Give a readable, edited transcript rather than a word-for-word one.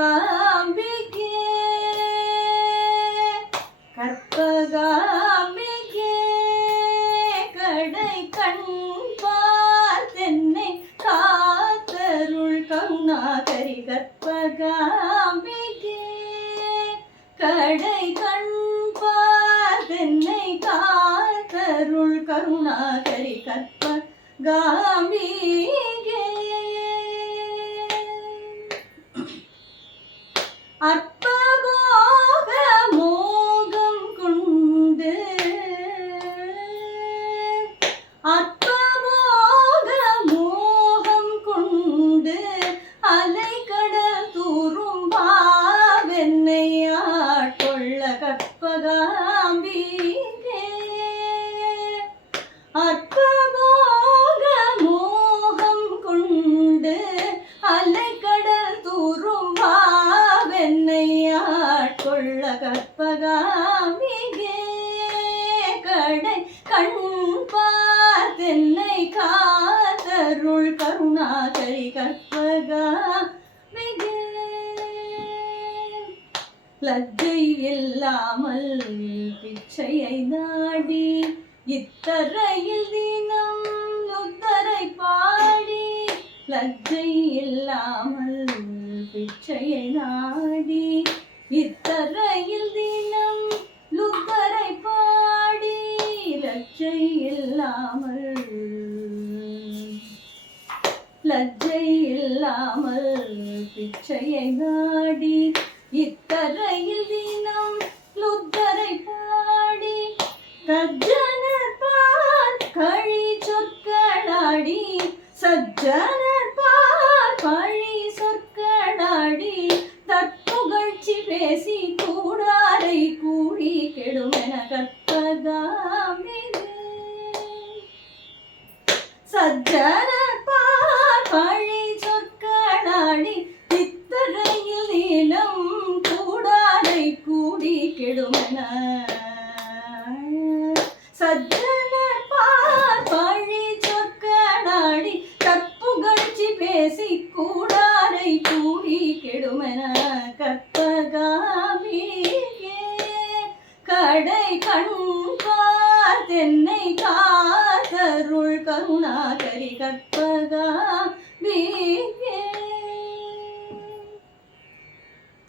கற்பகாம்பிகே கற்பகாம்பிகே கடை கண்பார் தென்னை காத்தருள் கருணாகரி கற்பகாம்பிகே கடை கண்பார் தென்னை காத்தருள் கருணாகரி கற்பகாம்பிகே அற்பபோக மோகம் கொண்டு அற்பபோக மோகம் கொண்டு அலைக்கடல் தூரும் பாவென்னை ஆட்கொள்ள கற்பகாம்பிகே அற்பபோக மோகம் கொண்டு அலைக்கடல் தூரும் கொள்ள கற்பகாம்பிகே கடை கண்பார் தென்னை காத்தருள் கருணாகரி கற்பகாம்பிகே லஜ்ஜை இல்லாமல் பிச்சையை நாடி இத்தரையில் தினம் உத்தரை பாடி லஜ்ஜை இல்லாமல் பிச்சையை நாடி இத்தரையில் தினம் லுத்தரை பாடி லஜ்ஜை இல்லாமல் பிச்சையை நாடி இத்தரையில் தினம் லுத்தரை பாடி சஜ்ஜனர் பார் கழி சொற்களாடி சஜ்ஜனர் பார் கழி சொற்களாடி தற்புகழ்ச்சி பேசி கூடாரை கூடி கெடுமென கற்பகாம்பிகே சஜ்ஜனர் பார் கழி சொற்களாடி இத்தரையில் நீளம் கூடாரை கூடி கெடுமென சஜ்ஜனர் பார் கழி சொற்களாடி தற்புகழ்ச்சி பேசி கூடாரை கூடி கெடுமென கற்பகாம்பிகே கடை கண்பார் தென்னை காத்தருள் கருணாகரி கற்பகாம்பிகே